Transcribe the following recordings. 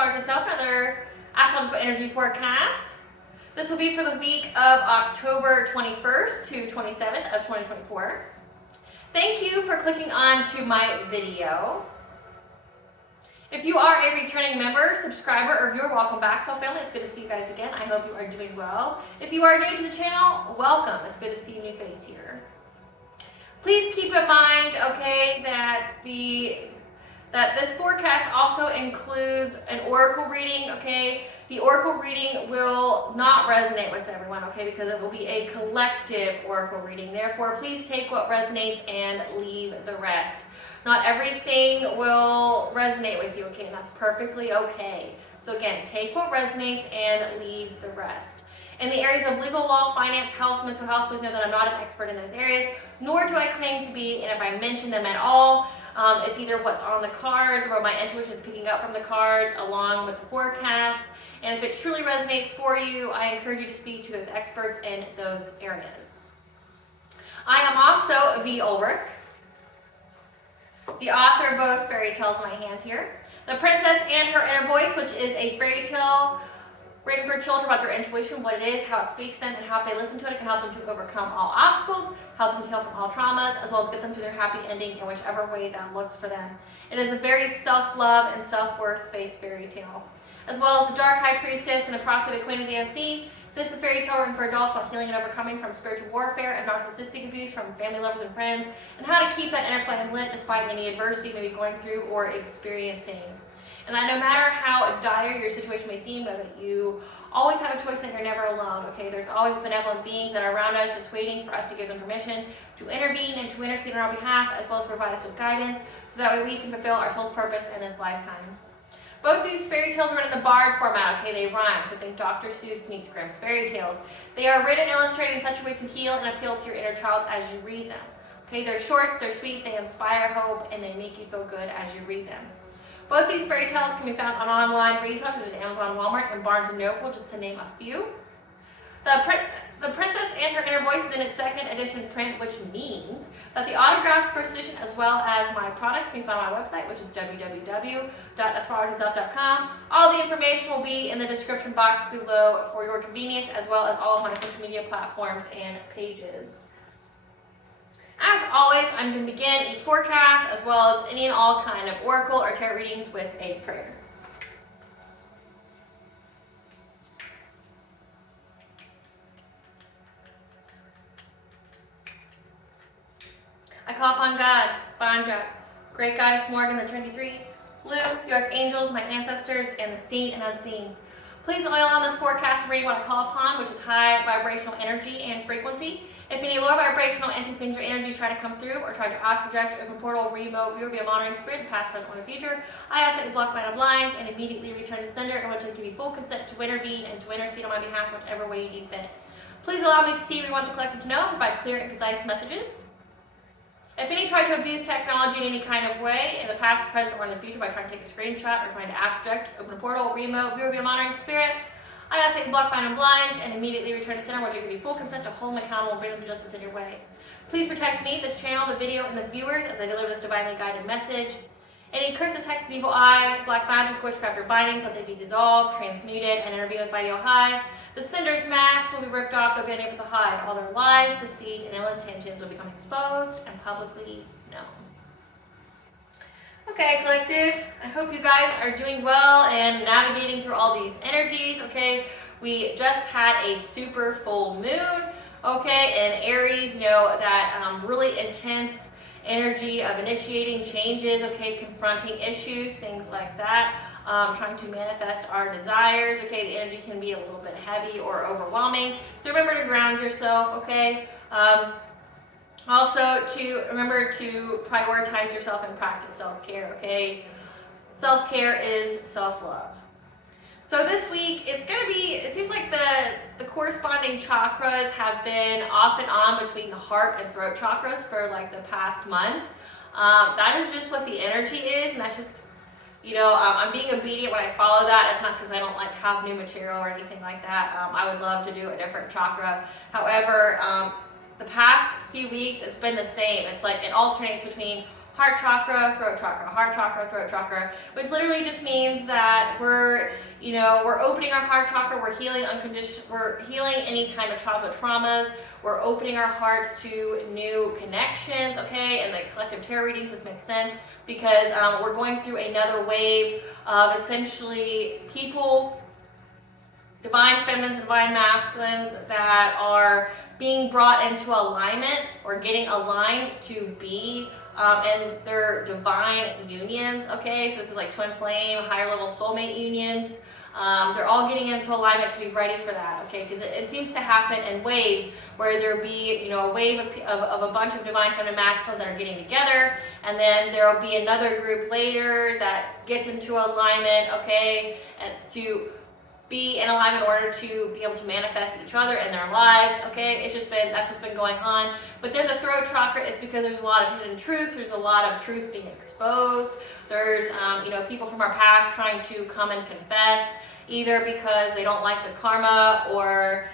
Astrological Self, another astrological energy forecast. This will be for the week of October 21st to 27th of 2024. Thank you for clicking on to my video. If you are a returning member, subscriber, or viewer, welcome back, Soul Family. It's good to see you guys again. I hope you are doing well. If you are new to the channel, welcome. It's good to see a new face here. Please keep in mind, okay, that this forecast also includes an oracle reading, okay? The oracle reading will not resonate with everyone, okay, because it will be a collective oracle reading. Therefore, please take what resonates and leave the rest. Not everything will resonate with you, okay, and that's perfectly okay. So again, take what resonates and leave the rest. In the areas of legal, law, finance, health, mental health, please know that I'm not an expert in those areas, nor do I claim to be, and if I mention them at all, it's either what's on the cards or my intuition is picking up from the cards along with the forecast. And if it truly resonates for you, I encourage you to speak to those experts in those areas. I am also V. Ulrich, the author of both fairy tales in my hand here. The Princess and Her Inner Voice, which is a fairy tale written for children about their intuition, what it is, how it speaks to them, and how if they listen to it, it can help them to overcome all obstacles, help them heal from all traumas, as well as get them to their happy ending in whichever way that looks for them. It is a very self-love and self-worth based fairy tale. As well as The Dark High Priestess and The Prophecy of the Queen of the Unseen. This is a fairy tale written for adults about healing and overcoming from spiritual warfare and narcissistic abuse from family lovers and friends, and how to keep that inner flame lit despite any adversity you may be going through or experiencing. And that no matter how dire your situation may seem, know that you always have a choice, that you're never alone, okay? There's always benevolent beings that are around us just waiting for us to give them permission to intervene and to intercede on our behalf, as well as provide us with guidance, so that way we can fulfill our soul's purpose in this lifetime. Both these fairy tales are written in the bard format, okay? They rhyme, so think Dr. Seuss meets Grimm's fairy tales. They are written and illustrated in such a way to heal and appeal to your inner child as you read them. Okay, they're short, they're sweet, they inspire hope, and they make you feel good as you read them. Both these fairy tales can be found on online retail, such as Amazon, Walmart, and Barnes & Noble, just to name a few. The Princess and Her Inner Voice is in its second edition print, which means that the autographed first edition, as well as my products, can be found on my website, which is www.astrologyself.com. All the information will be in the description box below for your convenience, as well as all of my social media platforms and pages. As always, I'm going to begin each forecast, as well as any and all kind of oracle or tarot readings, with a prayer. I call upon God, Banja, Great Goddess Morgan, the Trinity Three, Luke, the Archangels, my ancestors, and the seen and unseen. Please oil on this forecast reading what I call upon, which is high vibrational energy and frequency. If any low vibrational entities, means or energy try to come through or try to ask, project, open portal, remote, view, or be a monitoring spirit, past, present, or future, I ask that you block, bind, and blind, and immediately return to sender, and which I give you full consent to intervene and to intercede on my behalf, whichever way you deem fit. Please allow me to see what you want the collective to know and provide clear and concise messages. If any try to abuse technology in any kind of way, in the past, present, or in the future, by trying to take a screenshot or trying to ask, project, open a portal, remote, view, or be a monitoring spirit, I ask that you block, bind, and blind, and immediately return to center, which will give you full consent to hold them accountable and bring them to justice in your way. Please protect me, this channel, the video, and the viewers as I deliver this divinely guided message. Any curses, hexes, evil eye, black magic, witchcraft, or bindings, let they be dissolved, transmuted, and intervened by the Ojai. The sender's mask will be ripped off, they'll be unable to hide. All their lies, deceit, and ill intentions will become exposed and publicly known. Okay, collective, I hope you guys are doing well and navigating through all these energies, okay? We just had a super full moon, okay, in Aries, you know, that really intense energy of initiating changes, okay, confronting issues, things like that, trying to manifest our desires, okay? The energy can be a little bit heavy or overwhelming, so remember to ground yourself, okay? Also, to remember to prioritize yourself and practice self-care, okay? Self-care is self-love. So this week is going to be, it seems like the corresponding chakras have been off and on between the heart and throat chakras for like the past month. That is just what the energy is, and that's just, you know, I'm being obedient when I follow that. It's not because I don't like have new material or anything like that. I would love to do a different chakra. However, the past few weeks, it's been the same. It's like it alternates between heart chakra, throat chakra, heart chakra, throat chakra, which literally just means that we're opening our heart chakra, we're healing we're healing any kind of childhood traumas, we're opening our hearts to new connections, okay? And the collective tarot readings, this makes sense because we're going through another wave of essentially people, divine feminines, divine masculines that are being brought into alignment or getting aligned to be in their divine unions, okay? So this is like twin flame, higher level soulmate unions. They're all getting into alignment to be ready for that, okay? Because it seems to happen in waves where there be, a wave of a bunch of divine feminine masculines that are getting together, and then there will be another group later that gets into alignment, okay, and to be in alignment in order to be able to manifest each other in their lives, okay? That's what's been going on. But then the throat chakra is because there's a lot of hidden truth, there's a lot of truth being exposed, there's, people from our past trying to come and confess, either because they don't like the karma or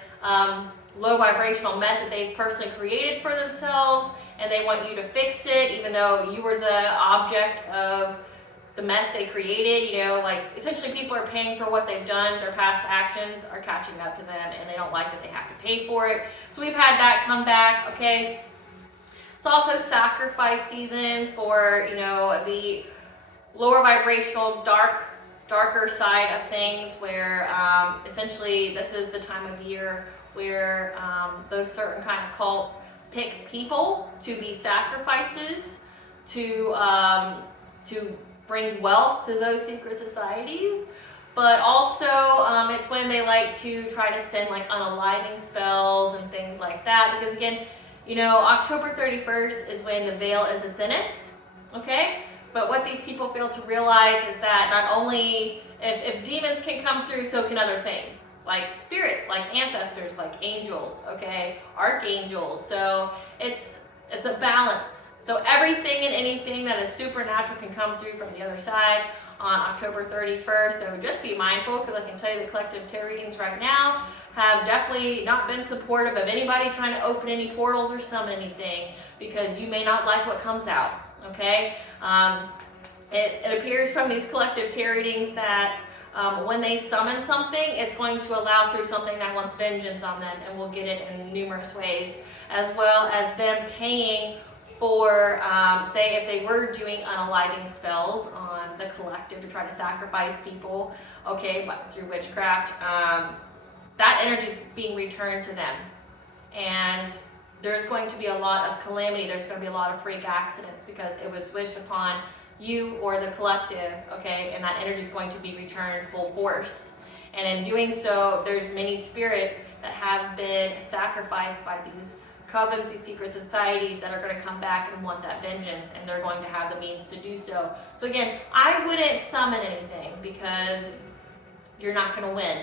low vibrational mess that they've personally created for themselves, and they want you to fix it, even though you were the object of the mess they created. Like essentially people are paying for what they've done, their past actions are catching up to them, and they don't like that they have to pay for it. So we've had that come back, okay? It's also sacrifice season for, the lower vibrational, darker side of things, where essentially this is the time of year where those certain kind of cults pick people to be sacrifices to bring wealth to those secret societies. But also it's when they like to try to send like unaliving spells and things like that, because again, October 31st is when the veil is the thinnest, okay? But what these people fail to realize is that not only if demons can come through, so can other things, like spirits, like ancestors, like angels, okay, archangels. So it's a balance. So everything and anything that is supernatural can come through from the other side on October 31st. So just be mindful, because I can tell you the collective tarot readings right now have definitely not been supportive of anybody trying to open any portals or summon anything, because you may not like what comes out, okay? It appears from these collective tarot readings that when they summon something, it's going to allow through something that wants vengeance on them, and we'll get it in numerous ways, as well as them paying for, say, if they were doing unaliving spells on the collective to try to sacrifice people, okay, but through witchcraft, that energy is being returned to them. And there's going to be a lot of calamity, there's going to be a lot of freak accidents, because it was wished upon you or the collective, okay, and that energy is going to be returned full force. And in doing so, there's many spirits that have been sacrificed by these covens, these secret societies, that are going to come back and want that vengeance, and they're going to have the means to do so. So again, I wouldn't summon anything, because you're not going to win.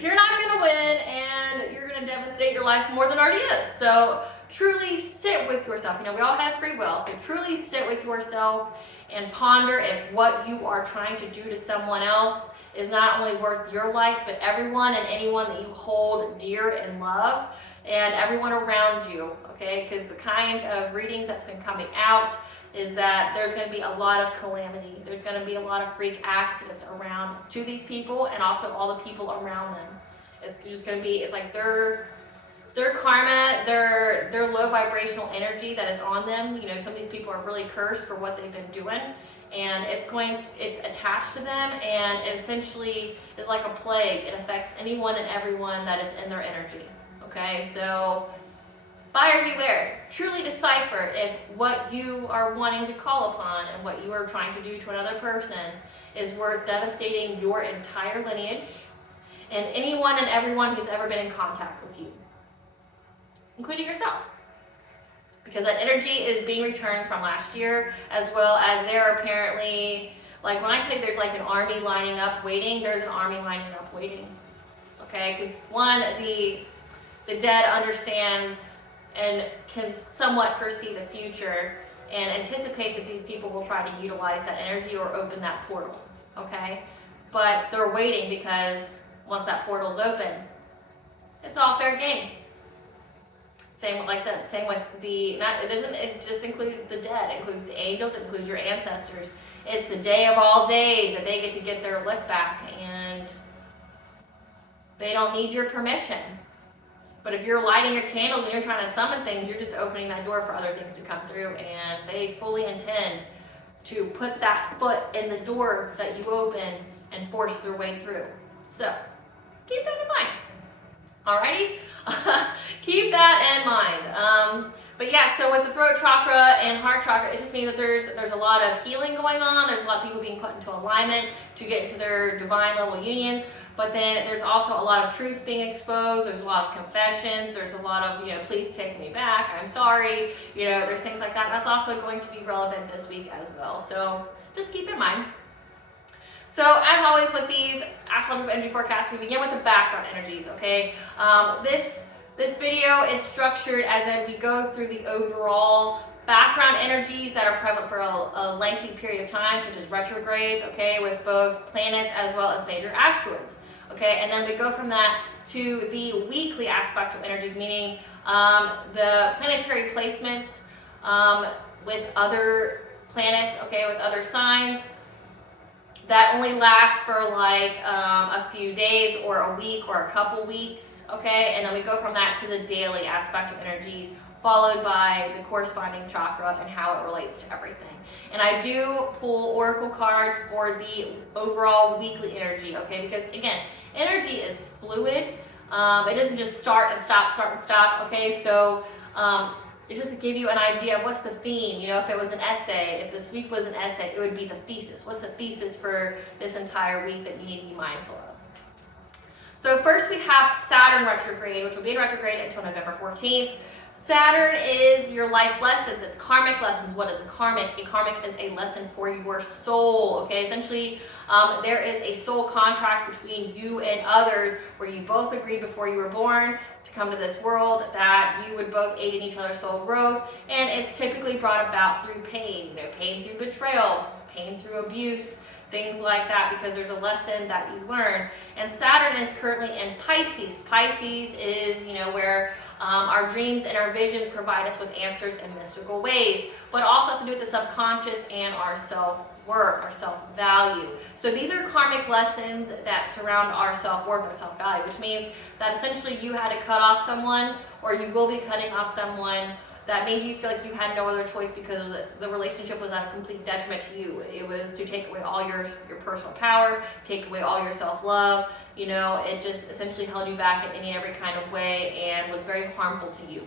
You're not going to win, and you're going to devastate your life more than already is. So truly sit with yourself. We all have free will, so truly sit with yourself and ponder if what you are trying to do to someone else is not only worth your life, but everyone and anyone that you hold dear and love, and everyone around you, okay? Because the kind of readings that's been coming out is that there's going to be a lot of calamity. There's going to be a lot of freak accidents around to these people, and also all the people around them. It's just going to be, it's like their karma, their low vibrational energy that is on them. Some of these people are really cursed for what they've been doing, and it's attached to them, and it essentially is like a plague. It affects anyone and everyone that is in their energy. Okay, so buyer beware. Truly decipher if what you are wanting to call upon and what you are trying to do to another person is worth devastating your entire lineage and anyone and everyone who's ever been in contact with you, including yourself. Because that energy is being returned from last year, as well as there are apparently, like when I tell you there's like an army lining up waiting, there's an army lining up waiting. Okay, because one, the dead understands and can somewhat foresee the future and anticipate that these people will try to utilize that energy or open that portal, okay? But they're waiting, because once that portal's open, it's all fair game. Same, like I said, same with the, not, it doesn't, it just includes the dead, it includes the angels, it includes your ancestors. It's the day of all days that they get to get their lick back, and they don't need your permission. But if you're lighting your candles and you're trying to summon things, you're just opening that door for other things to come through, and they fully intend to put that foot in the door that you open and force their way through. So, keep that in mind. Alrighty? Keep that in mind. But yeah, so with the throat chakra and heart chakra, it just means that there's a lot of healing going on. There's a lot of people being put into alignment to get into their divine level unions. But then there's also a lot of truth being exposed. There's a lot of confessions. There's a lot of, please take me back. I'm sorry. There's things like that. That's also going to be relevant this week as well. So just keep in mind. So as always with these astrological energy forecasts, we begin with the background energies, okay? This video is structured as in we go through the overall background energies that are prevalent for a lengthy period of time, such as retrogrades, okay, with both planets as well as major asteroids, okay? And then we go from that to the weekly aspectal energies, meaning the planetary placements with other planets, okay, with other signs, that only lasts for like a few days or a week or a couple weeks, okay? And then we go from that to the daily aspect of energies, followed by the corresponding chakra and how it relates to everything. And I do pull oracle cards for the overall weekly energy, okay? Because again, energy is fluid. It doesn't just start and stop, okay? So it just to give you an idea of what's the theme. If it was an essay, if this week was an essay, it would be the thesis. What's the thesis for this entire week that you need to be mindful of? So first we have Saturn retrograde, which will be in retrograde until November 14th. Saturn is your life lessons. It's karmic lessons. What is a karmic? A karmic is a lesson for your soul, okay? Essentially, there is a soul contract between you and others where you both agreed before you were born come to this world that you would both aid in each other's soul growth, and it's typically brought about through pain, pain through betrayal, pain through abuse, things like that, because there's a lesson that you learn. And Saturn is currently in Pisces. Pisces is, where our dreams and our visions provide us with answers in mystical ways, but also has to do with the subconscious and our self-worth, our self-value. So these are karmic lessons that surround our self-worth, our self-value, which means that essentially you had to cut off someone, or you will be cutting off someone that made you feel like you had no other choice because the relationship was at a complete detriment to you. It was to take away all your personal power, take away all your self-love. It just essentially held you back in any and every kind of way and was very harmful to you.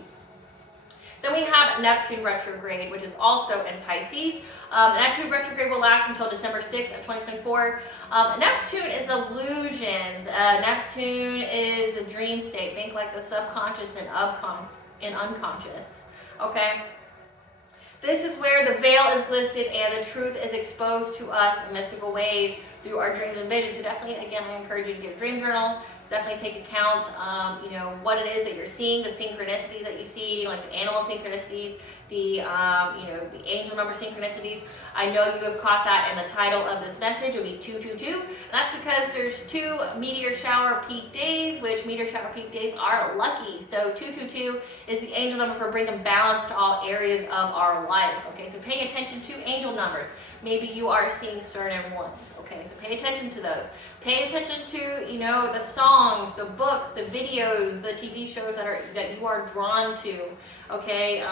Then we have Neptune retrograde, which is also in Pisces. Neptune retrograde will last until December 6th of 2024. Neptune is illusions. Neptune is the dream state. Think like the subconscious and unconscious. Okay? This is where the veil is lifted and the truth is exposed to us in mystical ways through our dreams and visions. So definitely, again, I encourage you to get a dream journal. Definitely take account, what it is that you're seeing, the synchronicities that you see, like the animal synchronicities, the angel number synchronicities. I know you have caught that in the title of this message. It will be 222. And that's because there's 2 meteor shower peak days, which meteor shower peak days are lucky. So 222 is the angel number for bringing balance to all areas of our life. Okay, so paying attention to angel numbers. Maybe you are seeing certain ones. Okay, so pay attention to those. Pay attention to, the songs, the books, the videos, the TV shows that you are drawn to. Okay,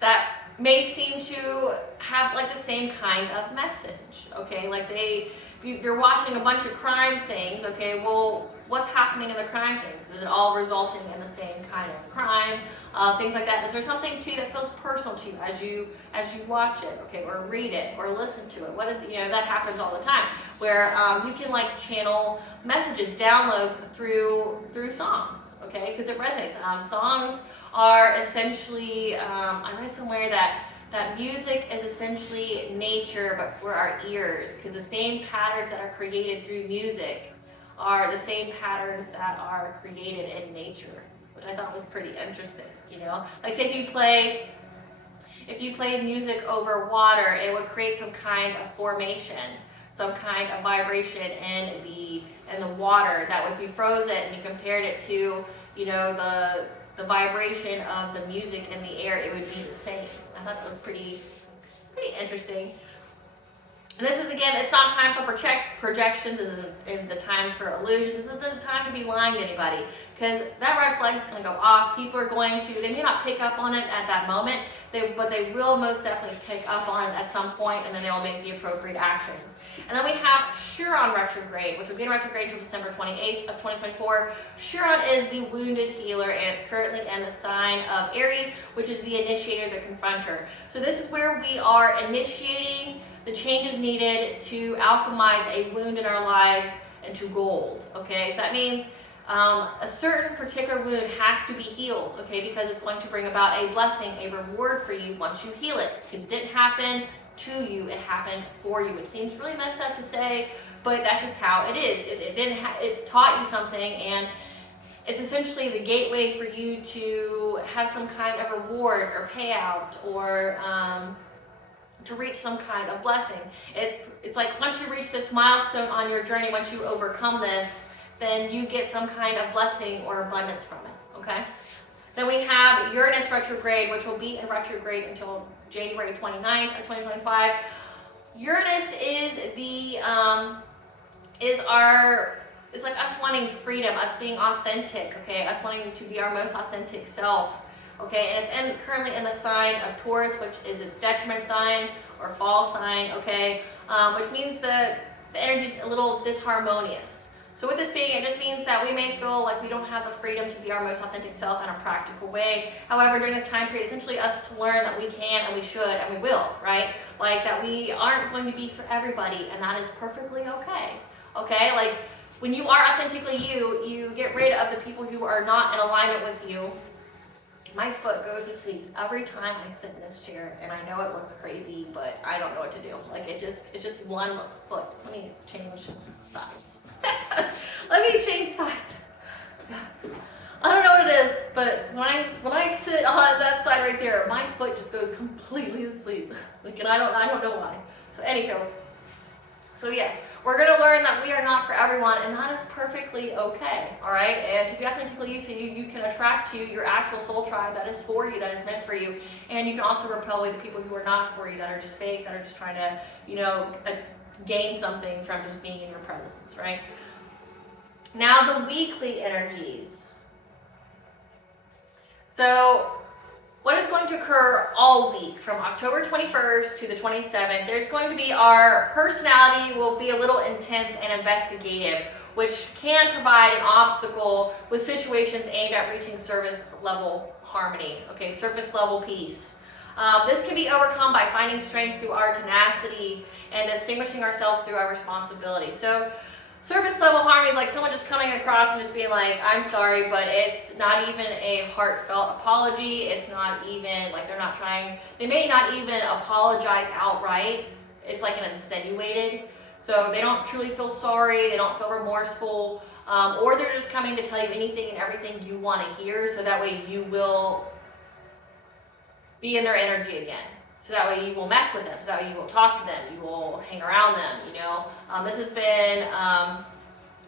that may seem to have like the same kind of message. Okay, like you're watching a bunch of crime things. Okay, well, what's happening in the crime things? Is it all resulting in the same kind of crime? Things like that. Is there something too that feels personal to you as you watch it, okay, or read it, or listen to it? What is it? That happens all the time, where you can like channel messages, downloads through songs, okay, because it resonates. Songs are essentially, I read somewhere that music is essentially nature, but for our ears, because the same patterns that are created through music are the same patterns that are created in nature, which I thought was pretty interesting. Like say if you played music over water, it would create some kind of formation, some kind of vibration in the water. That if you froze it and you compared it to the the vibration of the music in the air, it would be the same. I thought that was pretty interesting. And this is, again, it's not time for projections. This isn't the time for illusions. This isn't the time to be lying to anybody, because that red flag is going to go off. People are going to, they may not pick up on it at that moment, but they will most definitely pick up on it at some point, and then they will make the appropriate actions. And then we have Chiron retrograde, which will be in retrograde until December 28th of 2024. Chiron is the wounded healer, and it's currently in the sign of Aries, which is the initiator, the confronter. So this is where we are initiating the changes needed to alchemize a wound in our lives into gold, okay? So that means a certain particular wound has to be healed, okay? Because it's going to bring about a blessing, a reward for you once you heal it. Because it didn't happen to you, it happened for you. It seems really messed up to say, but that's just how it is. It taught you something, and it's essentially the gateway for you to have some kind of reward or payout, or to reach some kind of blessing. It's like once you reach this milestone on your journey, once you overcome this, then you get some kind of blessing or abundance from it, okay? Then we have Uranus retrograde, which will be in retrograde until January 29th of 2025. Uranus is it's like us wanting freedom, us being authentic, okay? Us wanting to be our most authentic self. Okay, and it's currently in the sign of Taurus, which is its detriment sign or fall sign, okay, which means the energy is a little disharmonious. So with this being, it just means that we may feel like we don't have the freedom to be our most authentic self in a practical way. However, during this time period, essentially us to learn that we can and we should and we will, right? Like that we aren't going to be for everybody, and that is perfectly okay. Okay, like when you are authentically you, you get rid of the people who are not in alignment with you. My foot goes to sleep every time I sit in this chair, and I know it looks crazy, but I don't know what to do. Like it's just one foot. Let me change sides. Let me change sides. I don't know what it is, but when I sit on that side right there, my foot just goes completely to sleep. Like, and I don't know why. So anywho. So yes, we're going to learn that we are not for everyone, and that is perfectly okay, all right? And to be authentically you, so you can attract to your actual soul tribe that is for you, that is meant for you, and you can also repel away the people who are not for you, that are just fake, that are just trying to, gain something from just being in your presence, right? Now the weekly energies. So what is going to occur all week from October 21st to the 27th, there's going to be our personality will be a little intense and investigative, which can provide an obstacle with situations aimed at reaching surface level harmony, okay, surface level peace. This can be overcome by finding strength through our tenacity and distinguishing ourselves through our responsibility. So surface level harmony is like someone just coming across and just being like, I'm sorry, but it's not even a heartfelt apology. It's not even like they may not even apologize outright. It's like an insinuated. So they don't truly feel sorry. They don't feel remorseful. Or they're just coming to tell you anything and everything you want to hear, so that way you will be in their energy again. So that way you will mess with them. So that way you will talk to them. You will hang around them, This has been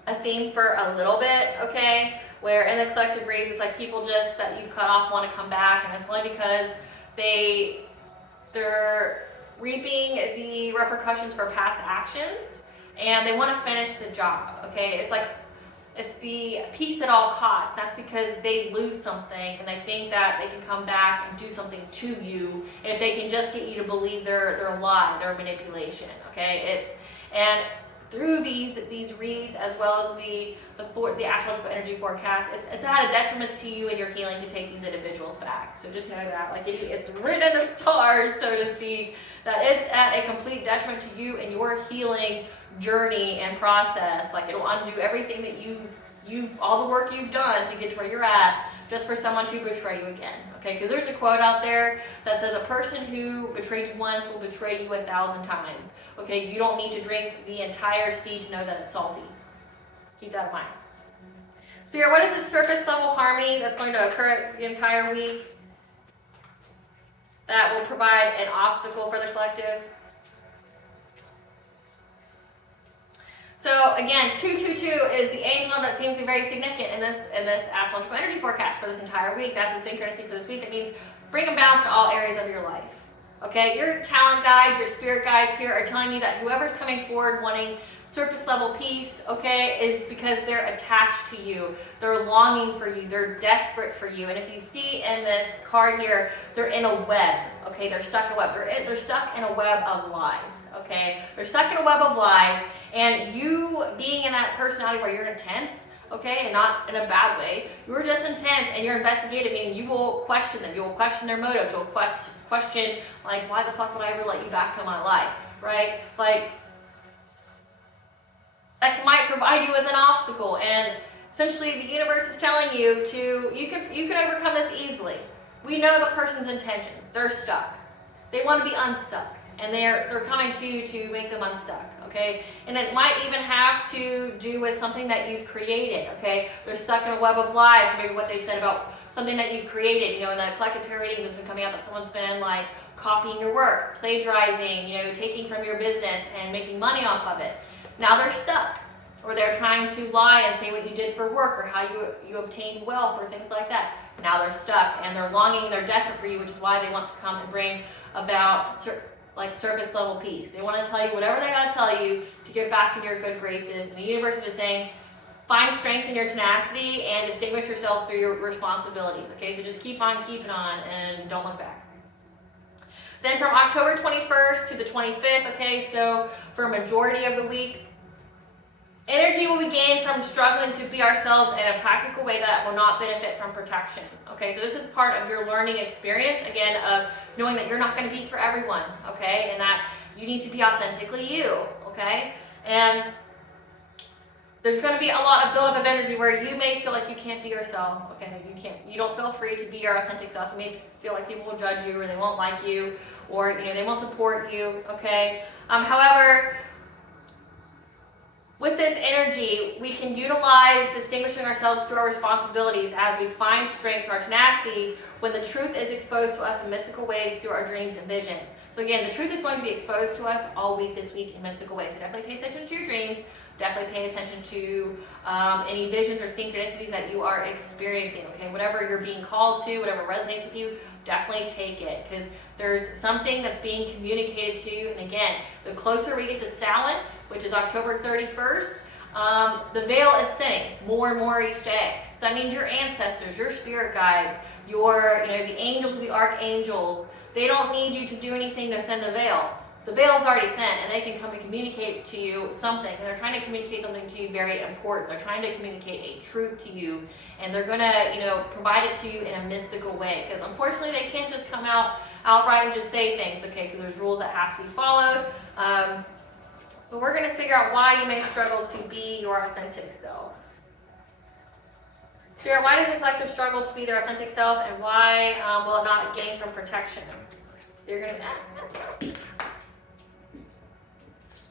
a theme for a little bit, okay? Where in the collective reads, it's like people just that you cut off want to come back, and it's only because they're reaping the repercussions for past actions, and they want to finish the job, okay? It's like, it's the peace at all costs. That's because they lose something, and they think that they can come back and do something to you if they can just get you to believe their lie, their manipulation, okay? And through these reads, as well as the astrological energy forecast, it's at a detriment to you and your healing to take these individuals back. So just know that, like, it's written in the stars, so to speak, that it's at a complete detriment to you and your healing journey and process. Like, it'll undo everything that all the work you've done to get to where you're at, just for someone to betray you again. Okay, because there's a quote out there that says a person who betrayed you once will betray you 1,000 times. Okay, you don't need to drink the entire sea to know that it's salty. Keep that in mind. Spirit, what is the surface level harmony that's going to occur the entire week that will provide an obstacle for the collective? So again, 222 is the angel number that seems to be very significant in this astrological energy forecast for this entire week. That's the synchronicity for this week. That means bring a balance to all areas of your life. Okay, your talent guides, your spirit guides here are telling you that whoever's coming forward wanting surface level peace, okay, is because they're attached to you. They're longing for you. They're desperate for you. And if you see in this card here, they're in a web, okay? They're stuck in a web. They're stuck in a web of lies, okay? They're stuck in a web of lies, and you being in that personality where you're intense, okay, and not in a bad way, you're just intense and you're investigative, meaning you will question them. You will question their motives. You'll question, like, why the fuck would I ever let you back to my life, right? Like, that might provide you with an obstacle, and essentially the universe is telling you you can overcome this easily. We know the person's intentions. They're stuck. They want to be unstuck, and they're coming to you to make them unstuck, okay? And it might even have to do with something that you've created, okay? They're stuck in a web of lies, or maybe what they've said about something that you've created. You know, in the collective tarot readings, it's been coming out that someone's been like copying your work, plagiarizing, you know, taking from your business and making money off of it. Now they're stuck, or they're trying to lie and say what you did for work or how you obtained wealth or things like that. Now they're stuck and they're longing, they're desperate for you, which is why they want to come and bring about like surface level peace. They want to tell you whatever they got to tell you to get back in your good graces. And the universe is just saying, find strength in your tenacity and distinguish yourself through your responsibilities. Okay, so just keep on keeping on and don't look back. Then from October 21st to the 25th, okay, so for a majority of the week, energy will be gained from struggling to be ourselves in a practical way that will not benefit from protection. Okay, so this is part of your learning experience, again, of knowing that you're not going to be for everyone, okay, and that you need to be authentically you, okay, and there's going to be a lot of buildup of energy where you may feel like you can't be yourself, okay, you don't feel free to be your authentic self. You may feel like people will judge you, or they won't like you, or, you know, they won't support you, okay, however, with this energy, we can utilize distinguishing ourselves through our responsibilities as we find strength through our tenacity when the truth is exposed to us in mystical ways through our dreams and visions. So again, the truth is going to be exposed to us all week this week in mystical ways. So definitely pay attention to your dreams. Definitely pay attention to any visions or synchronicities that you are experiencing, okay? Whatever you're being called to, whatever resonates with you, definitely take it, because there's something that's being communicated to you. And again, the closer we get to Samhain, which is October 31st, the veil is thinning more and more each day. So that means your ancestors, your spirit guides, your, you know, the angels, the archangels, they don't need you to do anything to thin the veil. The veil is already thin, and they can come and communicate to you something, and they're trying to communicate something to you very important. They're trying to communicate a truth to you, and they're gonna, you know, provide it to you in a mystical way. Because unfortunately, they can't just come outright and just say things, okay? Because there's rules that have to be followed. But we're gonna figure out why you may struggle to be your authentic self. Spirit, why does the collective struggle to be their authentic self, and why will it not gain from protection? So you're gonna.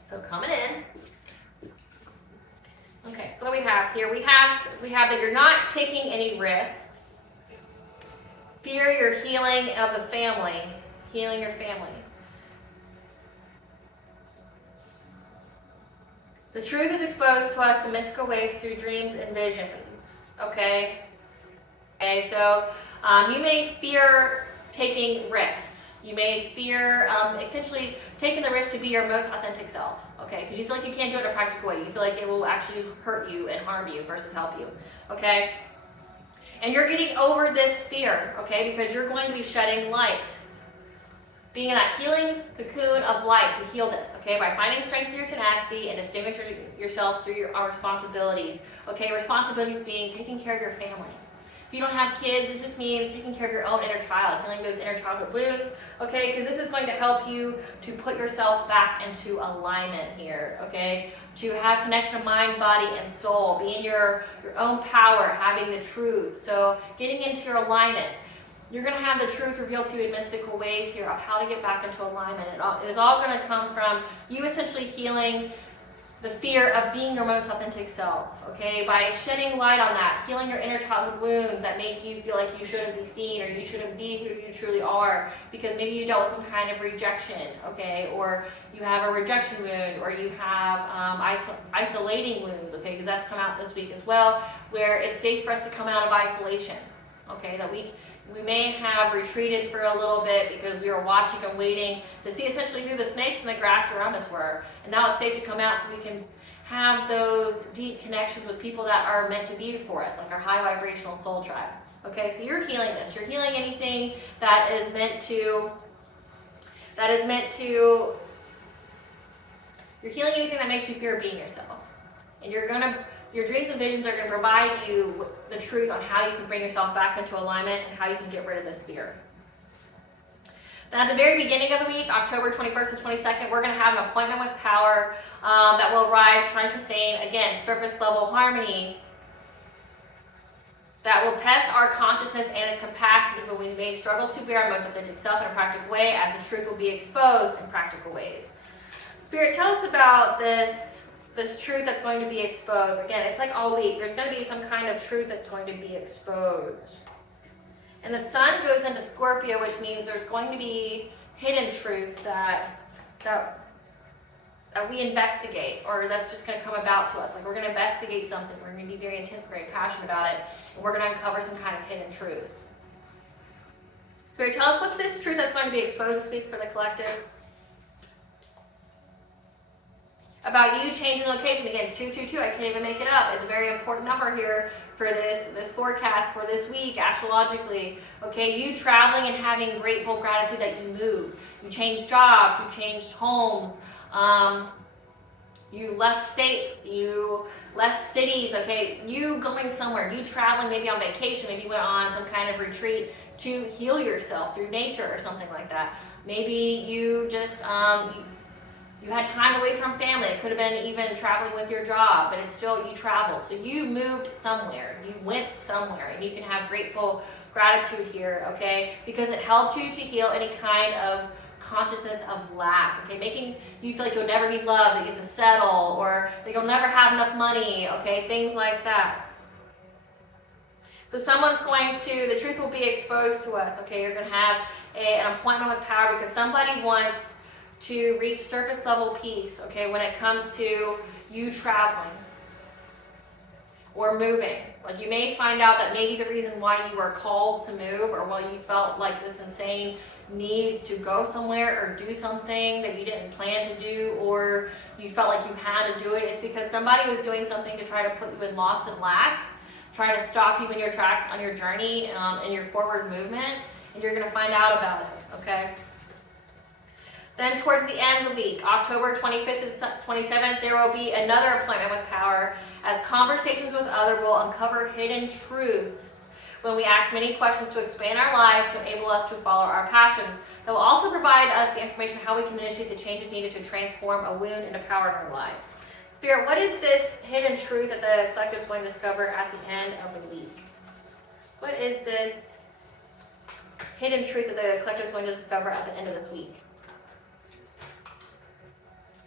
So coming in. Okay, so what we have here, we have that you're not taking any risks. Fear your healing of the family, healing your family. The truth is exposed to us in mystical ways through dreams and visions. Okay? Okay, so you may fear taking risks. You may fear essentially taking the risk to be your most authentic self, okay? Because you feel like you can't do it in a practical way. You feel like it will actually hurt you and harm you versus help you, okay? And you're getting over this fear, okay? Because you're going to be shedding light. Being in that healing cocoon of light to heal this, okay? By finding strength through your tenacity and distinguishing yourselves through your responsibilities, okay? Responsibilities being taking care of your family. If you don't have kids, this just means taking care of your own inner child, healing those inner childhood wounds, okay? Because this is going to help you to put yourself back into alignment here, okay? To have connection of mind, body, and soul, be in your own power, having the truth. So getting into your alignment. You're going to have the truth revealed to you in mystical ways here of how to get back into alignment. It is all going to come from you essentially healing the fear of being your most authentic self, okay? By shedding light on that, healing your inner childhood wounds that make you feel like you shouldn't be seen or you shouldn't be who you truly are because maybe you dealt with some kind of rejection, okay? Or you have a rejection wound, or you have isolating wounds, okay? Because that's come out this week as well, where it's safe for us to come out of isolation, okay? That we may have retreated for a little bit because we were watching and waiting to see essentially who the snakes in the grass around us were. And now it's safe to come out so we can have those deep connections with people that are meant to be for us, like our high vibrational soul tribe. Okay, so you're healing this. You're healing anything that is meant to, you're healing anything that makes you fear being yourself. And your dreams and visions are going to provide you the truth on how you can bring yourself back into alignment and how you can get rid of this fear. Now, at the very beginning of the week, October 21st and 22nd, we're going to have an appointment with power that will rise, trying to sustain, again, surface level harmony that will test our consciousness and its capacity, but we may struggle to be our most authentic self in a practical way, as the truth will be exposed in practical ways. Spirit, tell us about this truth that's going to be exposed. Again, it's like all week. There's going to be some kind of truth that's going to be exposed. And the sun goes into Scorpio, which means there's going to be hidden truths that we investigate, or that's just going to come about to us. Like, we're going to investigate something. We're going to be very intense, very passionate about it, and we're going to uncover some kind of hidden truths. Spirit, tell us, what's this truth that's going to be exposed this week for the collective? About you changing location. Again, 222, I can't even make it up. It's a very important number here for this forecast for this week, astrologically. Okay, you traveling and having grateful gratitude that you moved. You changed jobs, you changed homes, you left states, you left cities, okay? You going somewhere, you traveling maybe on vacation, maybe you went on some kind of retreat to heal yourself through nature or something like that. Maybe you just, you had time away from family. It could have been even traveling with your job, but it's still, you traveled. So you moved somewhere. You went somewhere, and you can have grateful gratitude here, okay? Because it helped you to heal any kind of consciousness of lack, okay? Making you feel like you'll never be loved, that you get to settle, or that you'll never have enough money, okay? Things like that. So someone's going to, the truth will be exposed to us, okay? You're going to have an appointment with power because somebody wants to reach surface level peace, okay, when it comes to you traveling or moving. Like, you may find out that maybe the reason why you were called to move, or why you felt like this insane need to go somewhere or do something that you didn't plan to do, or you felt like you had to do it, it's because somebody was doing something to try to put you in loss and lack, trying to stop you in your tracks on your journey, in your forward movement, and you're going to find out about it, okay? Then towards the end of the week, October 25th and 27th, there will be another appointment with power, as conversations with others will uncover hidden truths when we ask many questions to expand our lives to enable us to follow our passions. That will also provide us the information how we can initiate the changes needed to transform a wound into power in our lives. Spirit, what is this hidden truth that the collective is going to discover at the end of the week? What is this hidden truth that the collective is going to discover at the end of this week?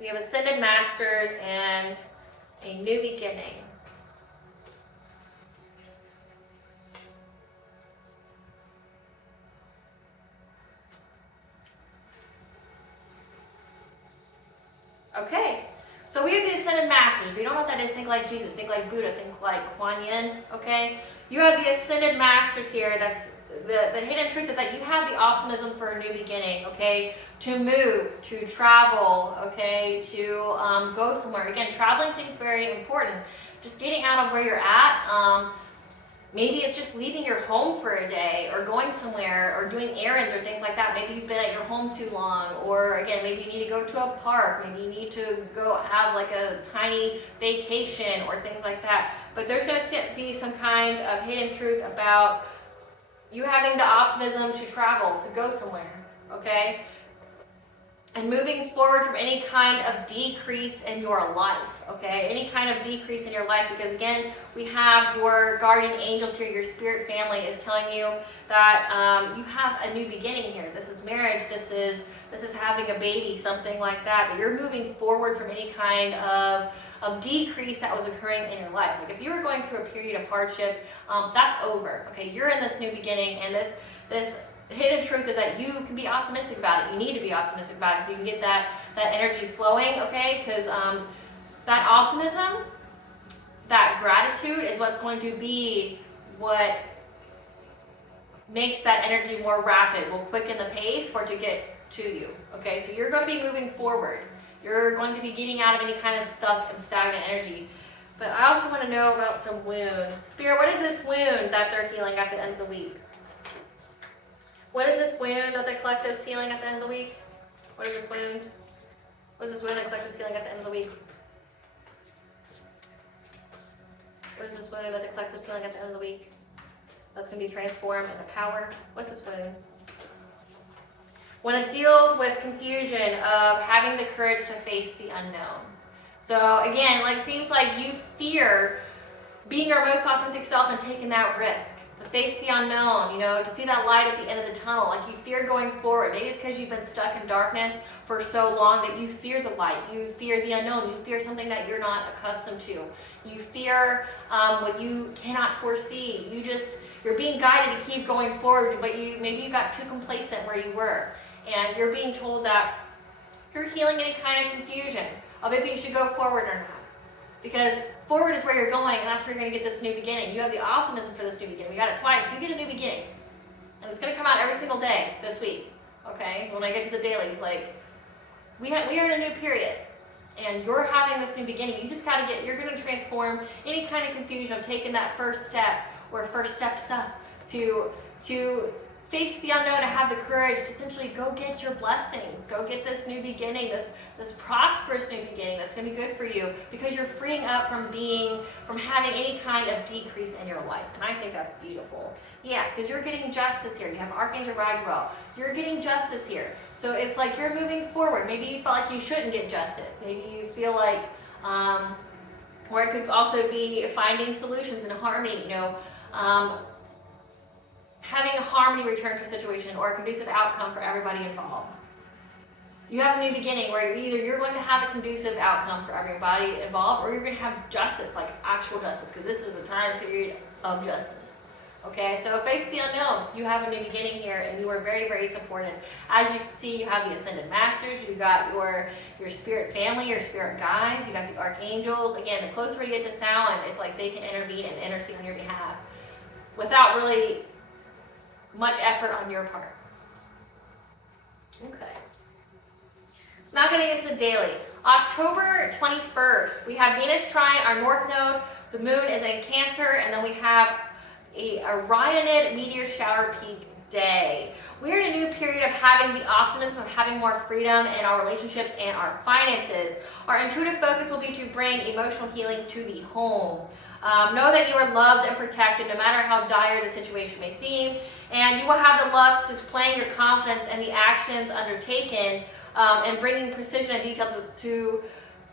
We have ascended masters and a new beginning. Okay, so we have the ascended masters. If you don't know what that is, think like Jesus, think like Buddha, think like Kuan Yin, okay? You have the ascended masters here. That's the hidden truth is that you have the optimism for a new beginning, okay? To move, to travel, okay? To go somewhere. Again, traveling seems very important. Just getting out of where you're at. Maybe it's just leaving your home for a day, or going somewhere, or doing errands or things like that. Maybe you've been at your home too long, or again, maybe you need to go to a park. Maybe you need to go have like a tiny vacation or things like that. But there's going to be some kind of hidden truth about you having the optimism to travel, to go somewhere, okay? and moving forward from any kind of decrease in your life, okay? Any kind of decrease in your life, because again, we have your guardian angels here, your spirit family is telling you that you have a new beginning here. This is marriage, this is having a baby, something like that, that you're moving forward from any kind of decrease that was occurring in your life. Like if you were going through a period of hardship, that's over, okay? You're in this new beginning, and this hidden truth is that you can be optimistic about it. You need to be optimistic about it so you can get that energy flowing, okay? Because that optimism, that gratitude is what's going to be what makes that energy more rapid, will quicken the pace for it to get to you, okay? So you're going to be moving forward. You're going to be getting out of any kind of stuck and stagnant energy. But I also want to know about some wounds. Spirit, what is this wound that they're healing at the end of the week? What is this wound that the collective's healing at the end of the week? What is this wound? What is this wound that the collective's healing at the end of the week? What is this wound that the collective's healing at the end of the week? That's going to be transformed into power. What's this wound? When it deals with confusion of having the courage to face the unknown. So again, like it seems like you fear being your most authentic self and taking that risk. To face the unknown, you know, to see that light at the end of the tunnel. Like you fear going forward. Maybe it's because you've been stuck in darkness for so long that you fear the light. You fear the unknown. You fear something that you're not accustomed to. You fear what you cannot foresee. You're being guided to keep going forward, but maybe you got too complacent where you were. And you're being told that you're healing any kind of confusion of if you should go forward or not. Because forward is where you're going, and that's where you're going to get this new beginning. You have the optimism for this new beginning. We got it twice. You get a new beginning. And it's going to come out every single day this week. Okay? When I get to the dailies, like, we are in a new period. And you're having this new beginning. You just got to you're going to transform any kind of confusion of taking that first step or first steps up to face the unknown, to have the courage to essentially go get your blessings, go get this new beginning, this prosperous new beginning that's going to be good for you, because you're freeing up from having any kind of decrease in your life. And I think that's beautiful. Yeah, because you're getting justice here. You have Archangel Raguel. You're getting justice here. So it's like you're moving forward. Maybe you felt like you shouldn't get justice. Maybe you feel like, or it could also be finding solutions and harmony, you know, having a harmony return to a situation or a conducive outcome for everybody involved. You have a new beginning where either you're going to have a conducive outcome for everybody involved, or you're going to have justice, like actual justice, because this is the time period of justice. Okay, so face the unknown. You have a new beginning here, and you are very, very supported. As you can see, you have the Ascended Masters, you got your spirit family, your spirit guides, you got the archangels. Again, the closer you get to Samhain, it's like they can intervene and intercede on your behalf without really much effort on your part. Okay. So now getting into the daily. October 21st, we have Venus trine our north node. The moon is in Cancer, and then we have a Orionid meteor shower peak day. We're in a new period of having the optimism of having more freedom in our relationships and our finances. Our intuitive focus will be to bring emotional healing to the home. Know that you are loved and protected no matter how dire the situation may seem, and you will have the luck displaying your confidence in the actions undertaken and bringing precision and detail to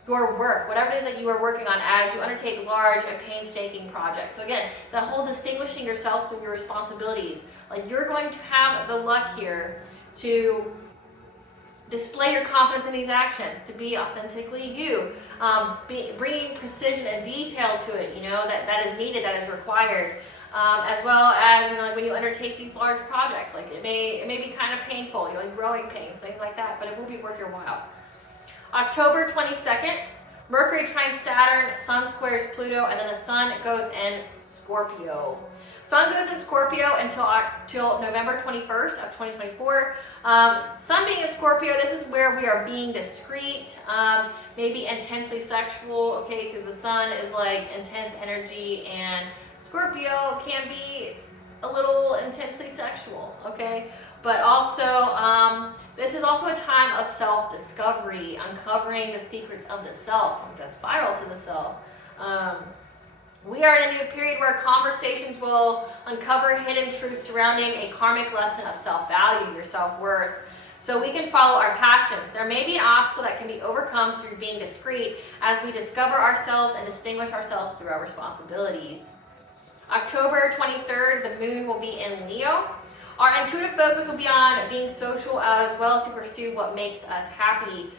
your work, whatever it is that you are working on as you undertake large and painstaking projects. So again, the whole distinguishing yourself through your responsibilities. Like you're going to have the luck here to display your confidence in these actions, to be authentically you, bringing precision and detail to it, you know, that is needed, that is required, as well as, you know, like when you undertake these large projects, like it may be kind of painful, you know, like growing pains, things like that, but it will be worth your while. October 22nd, Mercury trines Saturn, Sun squares Pluto, and then the Sun goes in Scorpio. Sun goes in Scorpio until November 21st of 2024. Sun being in Scorpio, this is where we are being discreet, maybe intensely sexual, okay, because the Sun is like intense energy, and Scorpio can be a little intensely sexual, okay? But also, this is also a time of self-discovery, uncovering the secrets of the self, the spiral to the self. We are in a new period where conversations will uncover hidden truths surrounding a karmic lesson of self-value, your self-worth. so we can follow our passions. There may be an obstacle that can be overcome through being discreet as we discover ourselves and distinguish ourselves through our responsibilities. October 23rd, the moon will be in Leo. Our intuitive focus will be on being social as well as to pursue what makes us happy.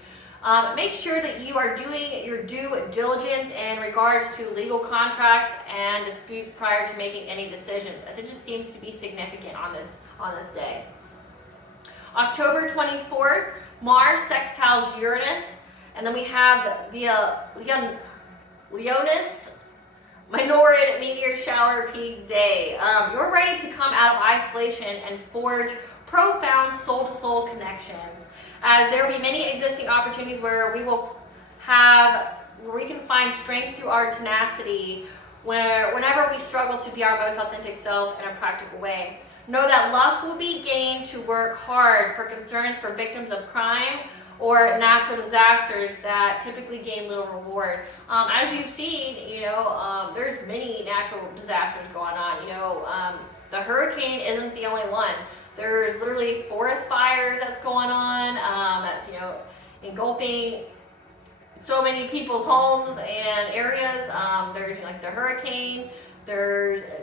Make sure that you are doing your due diligence in regards to legal contracts and disputes prior to making any decisions. It just seems to be significant on this day. October 24th, Mars sextiles Uranus, and then we have the Leonis Minorid meteor shower peak day. You're ready to come out of isolation and forge profound soul-to-soul connections, as there will be many existing opportunities where we can find strength through our tenacity whenever we struggle to be our most authentic self in a practical way. Know that luck will be gained to work hard for concerns for victims of crime or natural disasters that typically gain little reward. As you've seen, there's many natural disasters going on. The hurricane isn't the only one. There's literally forest fires that's going on, that's engulfing so many people's homes and areas. There's like the hurricane.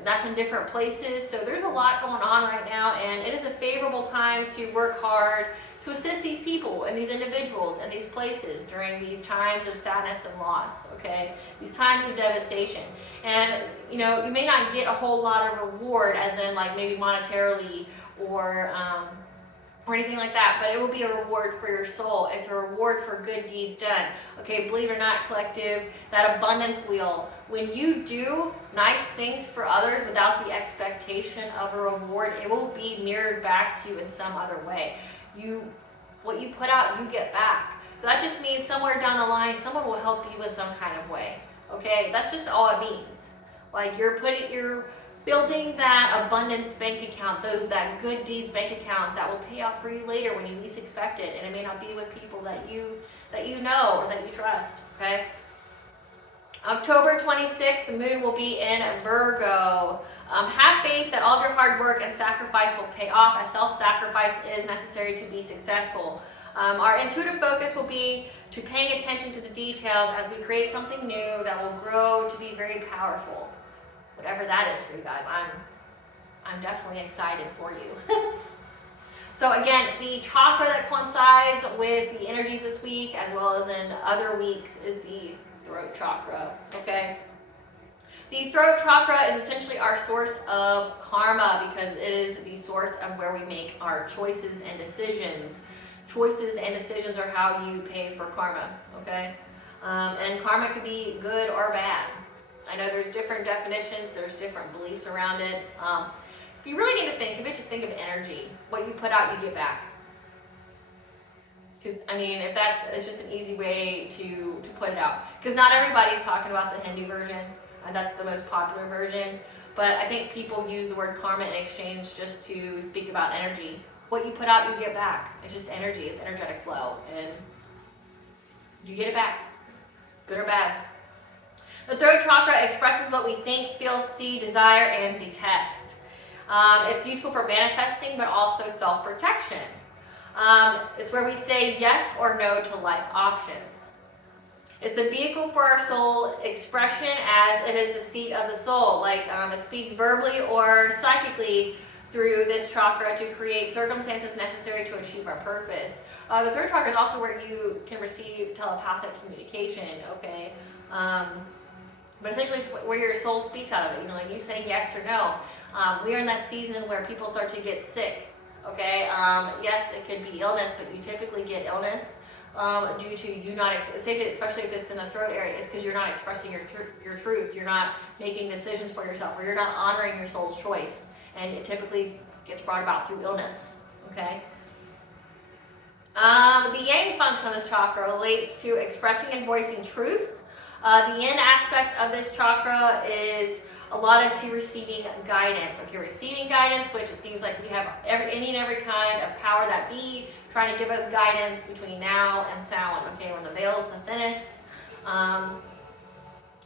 That's in different places. So there's a lot going on right now, and it is a favorable time to work hard to assist these people and these individuals and these places during these times of sadness and loss, okay? These times of devastation. And, you may not get a whole lot of reward, as in like maybe monetarily or anything like that, but it will be a reward for your soul. It's a reward for good deeds done. Okay, believe it or not, collective, that abundance wheel. When you do nice things for others without the expectation of a reward, it will be mirrored back to you in some other way. What you put out, you get back. That just means somewhere down the line, someone will help you in some kind of way. Okay, that's just all it means. Like you're building that abundance bank account, that good deeds bank account that will pay out for you later when you least expect it, and it may not be with people that you know or that you trust. Okay. October 26th, the moon will be in Virgo. Have faith that all of your hard work and sacrifice will pay off, as self-sacrifice is necessary to be successful. Our intuitive focus will be to paying attention to the details as we create something new that will grow to be very powerful. Whatever that is for you guys, I'm definitely excited for you. So again, the chakra that coincides with the energies this week, as well as in other weeks, is the throat chakra, okay? The throat chakra is essentially our source of karma, because it is the source of where we make our choices and decisions. Choices and decisions are how you pay for karma, okay? And karma could be good or bad. I know there's different definitions, there's different beliefs around it. If you really need to think of it, just think of energy. What you put out, you get back. Because, it's just an easy way to put it out. Because not everybody's talking about the Hindu version. That's the most popular version. But I think people use the word karma in exchange just to speak about energy. What you put out, you get back. It's just energy. It's energetic flow. And you get it back. Good or bad. The throat chakra expresses what we think, feel, see, desire, and detest. It's useful for manifesting, but also self-protection. It's where we say yes or no to life options. It's the vehicle for our soul expression, as it is the seat of the soul. It speaks verbally or psychically through this chakra to create circumstances necessary to achieve our purpose. The third chakra is also where you can receive telepathic communication, okay? But essentially it's where your soul speaks out of it, like you say yes or no. We are in that season where people start to get sick, okay? Yes, it could be illness, but you typically get illness due to you not, especially if it's in the throat area, it's because you're not expressing your truth. You're not making decisions for yourself, or you're not honoring your soul's choice. And it typically gets brought about through illness, okay? The yang function of this chakra relates to expressing and voicing truths. The yin aspect of this chakra is allotted to receiving guidance. Okay, receiving guidance, which it seems like we have any and every kind of power that be trying to give us guidance between now and Samhain. Okay, when the veil is the thinnest.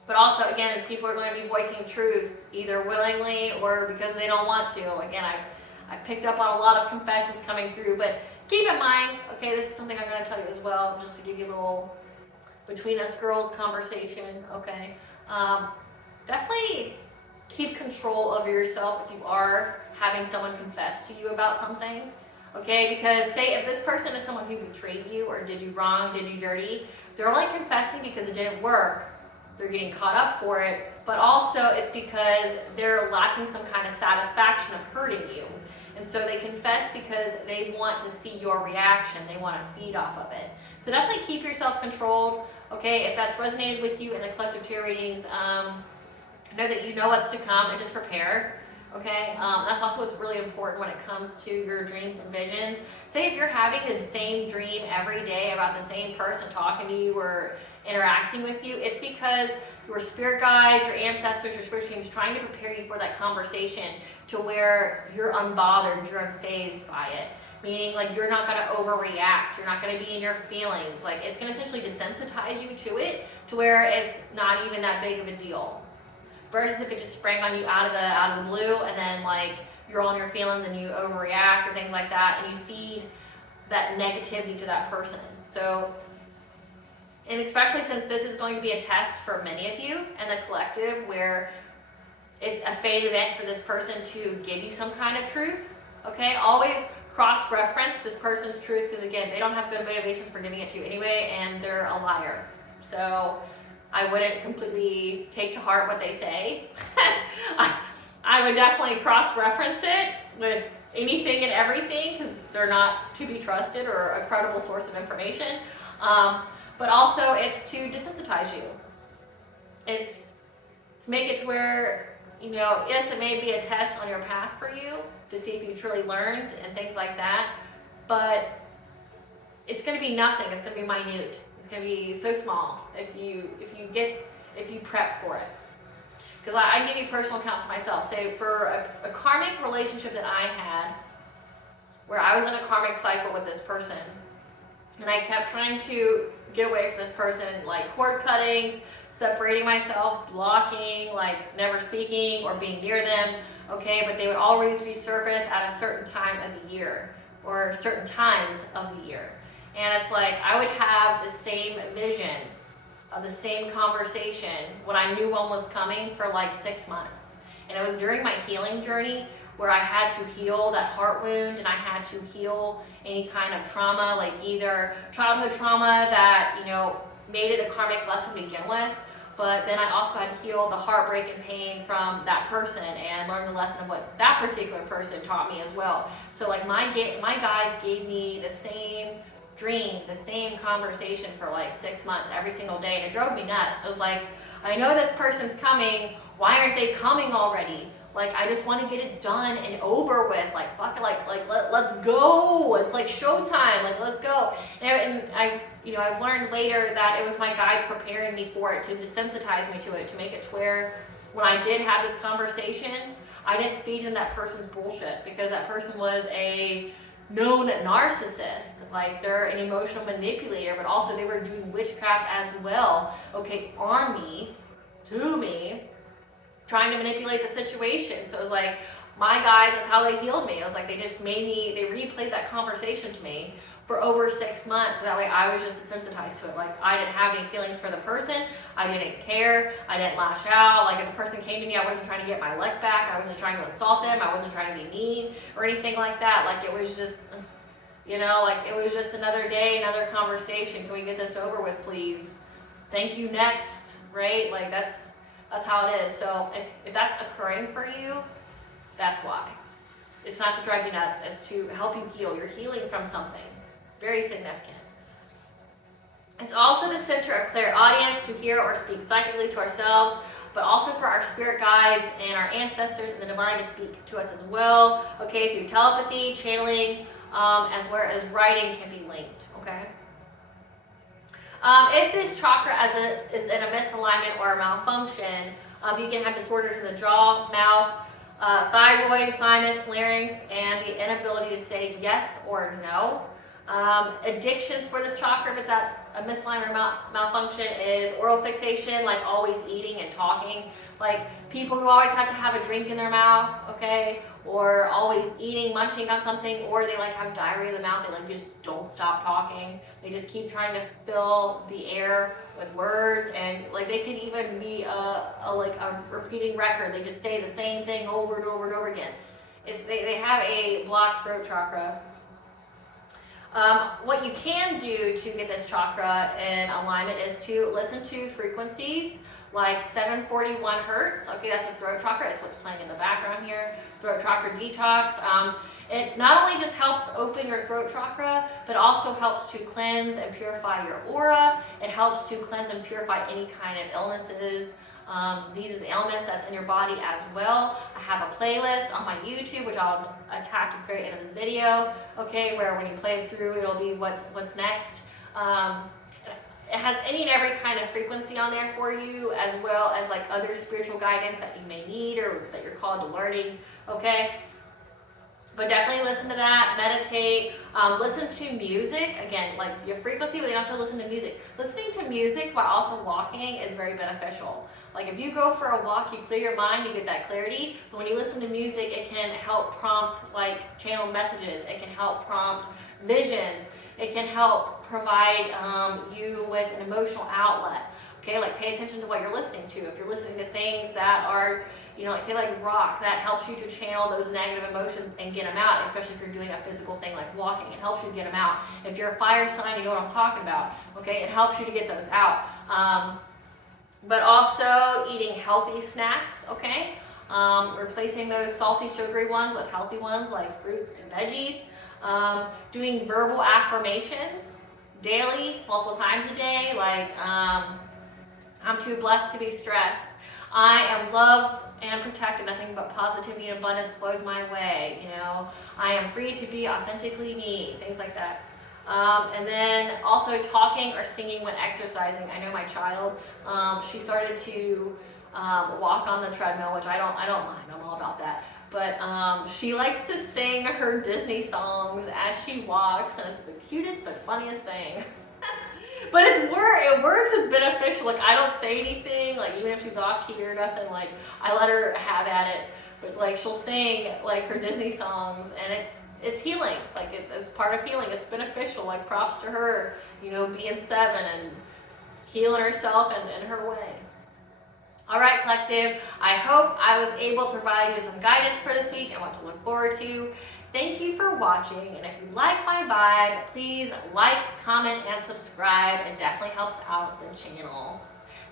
But also, again, people are going to be voicing truths either willingly or because they don't want to. Again, I've picked up on a lot of confessions coming through, but keep in mind, okay, this is something I'm going to tell you as well, just to give you a little between us girls conversation, okay? Definitely keep control over yourself if you are having someone confess to you about something, okay? Because say if this person is someone who betrayed you or did you wrong, did you dirty, they're only confessing because it didn't work. They're getting caught up for it, but also it's because they're lacking some kind of satisfaction of hurting you. And so they confess because they want to see your reaction. They want to feed off of it. So definitely keep yourself controlled, okay? If that's resonated with you in the collective tarot readings, know that you know what's to come and just prepare, okay? That's also what's really important when it comes to your dreams and visions. Say if you're having the same dream every day about the same person talking to you or interacting with you, it's because your spirit guides, your ancestors, your spirit team is trying to prepare you for that conversation to where you're unbothered, you're unfazed by it. Meaning, like, you're not going to overreact. You're not going to be in your feelings. Like, it's going to essentially desensitize you to it to where it's not even that big of a deal. Versus if it just sprang on you out of the blue and then, like, you're all in your feelings and you overreact or things like that and you feed that negativity to that person. So, and especially since this is going to be a test for many of you and the collective where it's a fate event for this person to give you some kind of truth, okay? Always cross-reference this person's truth because, again, they don't have good motivations for giving it to you anyway, and they're a liar. So I wouldn't completely take to heart what they say. I would definitely cross-reference it with anything and everything because they're not to be trusted or a credible source of information. But also it's to desensitize you. It's to make it to where, you know, yes, it may be a test on your path for you to see if you truly learned and things like that, but it's going to be nothing. It's going to be minute. It's going to be so small if you prep for it. Because I give you a personal account for myself. Say for a karmic relationship that I had, where I was in a karmic cycle with this person, and I kept trying to get away from this person, like cord cuttings, separating myself, blocking, like never speaking or being near them, okay? But they would always resurface at a certain time of the year or certain times of the year. And it's like I would have the same vision of the same conversation when I knew one was coming for like 6 months. And it was during my healing journey where I had to heal that heart wound and I had to heal any kind of trauma, like either childhood trauma that, you know, made it a karmic lesson to begin with, but then I also had to heal the heartbreak and pain from that person and learn the lesson of what that particular person taught me as well. So like my guides gave me the same dream, the same conversation for like 6 months every single day, and it drove me nuts. I was like, I know this person's coming, why aren't they coming already? Like, I just want to get it done and over with. Like, fuck it, let's go. It's like showtime. Like, let's go. And I've learned later that it was my guides preparing me for it, to desensitize me to it, to make it to where when I did have this conversation, I didn't feed in that person's bullshit because that person was a known narcissist. Like, they're an emotional manipulator, but also they were doing witchcraft as well, okay, on me, to me, trying to manipulate the situation. So it was like, my guides, that's how they healed me. It was like they replayed that conversation to me for over 6 months. So that way I was just desensitized to it. Like, I didn't have any feelings for the person. I didn't care. I didn't lash out. Like, if a person came to me, I wasn't trying to get my lick back. I wasn't trying to insult them. I wasn't trying to be mean or anything like that. Like, it was just, you know, like, it was just another day, another conversation. Can we get this over with, please? Thank you, next, right? Like, that's how it is. So if that's occurring for you, that's why. It's not to drive you nuts. It's to help you heal. You're healing from something very significant. It's also the center of clairaudience, to hear or speak psychically to ourselves, but also for our spirit guides and our ancestors and the divine to speak to us as well. Okay, through telepathy, channeling, as well as writing can be linked. Okay. If this chakra is in a misalignment or a malfunction, you can have disorders in the jaw, mouth, thyroid, thymus, larynx, and the inability to say yes or no. Addictions for this chakra, if it's at a misalignment or malfunction is oral fixation, like always eating and talking. Like people who always have to have a drink in their mouth, okay, or always eating, munching on something, or they like have diarrhea in the mouth, they like just don't stop talking. They just keep trying to fill the air with words, and like they can even be a repeating record. They just say the same thing over and over and over again. They have a blocked throat chakra. What you can do to get this chakra in alignment is to listen to frequencies like 741 hertz. Okay, that's the throat chakra. It's what's playing in the background here. Throat chakra detox. It not only just helps open your throat chakra, but also helps to cleanse and purify your aura. It helps to cleanse and purify any kind of illnesses, diseases, ailments that's in your body as well. I have a playlist on my YouTube, which I'll attach at the very end of this video, okay, where when you play it through, it'll be what's next. It has any and every kind of frequency on there for you, as well as like other spiritual guidance that you may need or that you're called to learning, okay? But definitely listen to that, meditate, listen to music, again, like your frequency, but then also listen to music. Listening to music while also walking is very beneficial. Like if you go for a walk, you clear your mind, you get that clarity, but when you listen to music, it can help prompt like channel messages, it can help prompt visions, it can help provide you with an emotional outlet. Okay, like pay attention to what you're listening to. If you're listening to things that are, you know, like say like rock, that helps you to channel those negative emotions and get them out, especially if you're doing a physical thing like walking, it helps you to get them out. If you're a fire sign, you know what I'm talking about, okay, it helps you to get those out. But also eating healthy snacks, okay, replacing those salty, sugary ones with healthy ones like fruits and veggies. Doing verbal affirmations daily, multiple times a day, like I'm too blessed to be stressed. I am loved and protected. Nothing but positivity and abundance flows my way. You know, I am free to be authentically me. Things like that. And then also talking or singing when exercising. I know my child. She started to walk on the treadmill, which I don't mind. I'm all about that. But she likes to sing her Disney songs as she walks, and it's the cutest but funniest thing. But it works, it's beneficial. Like I don't say anything, like even if she's off key or nothing, like I let her have at it. But like she'll sing like her Disney songs, and it's healing. Like it's part of healing. It's beneficial. Like props to her, you know, being 7 and healing herself in her way. All right, collective, I hope I was able to provide you some guidance for this week and what to look forward to. Thank you for watching, and if you like my vibe, please like, comment, and subscribe. It definitely helps out the channel.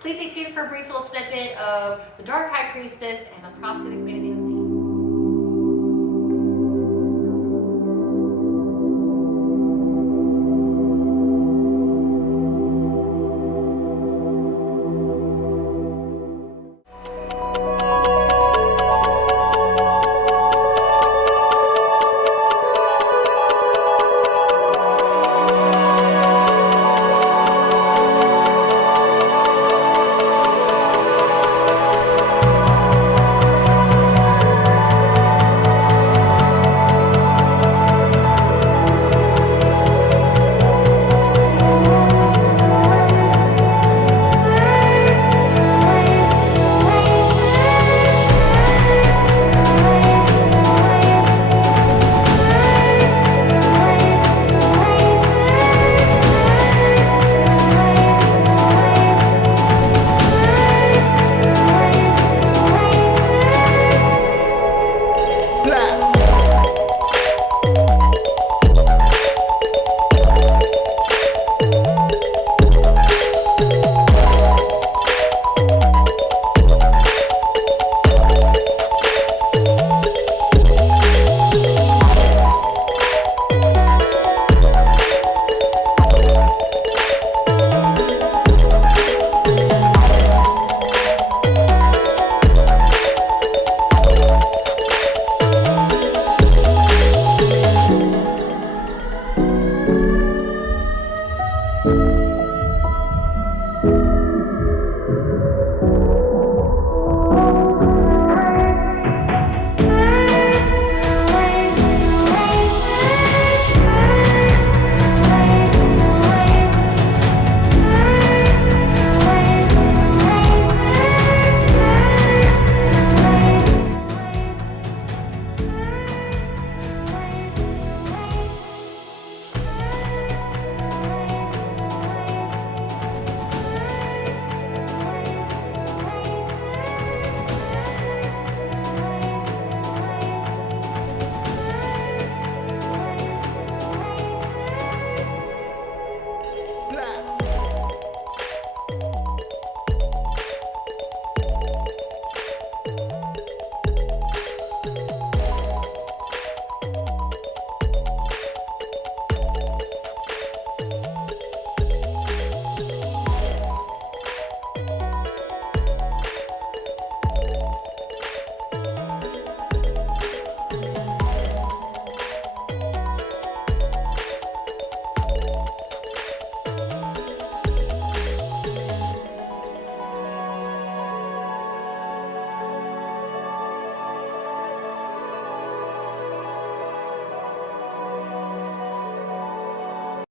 Please stay tuned for a brief little snippet of the Dark High Priestess and the Prophecy of the Queen of the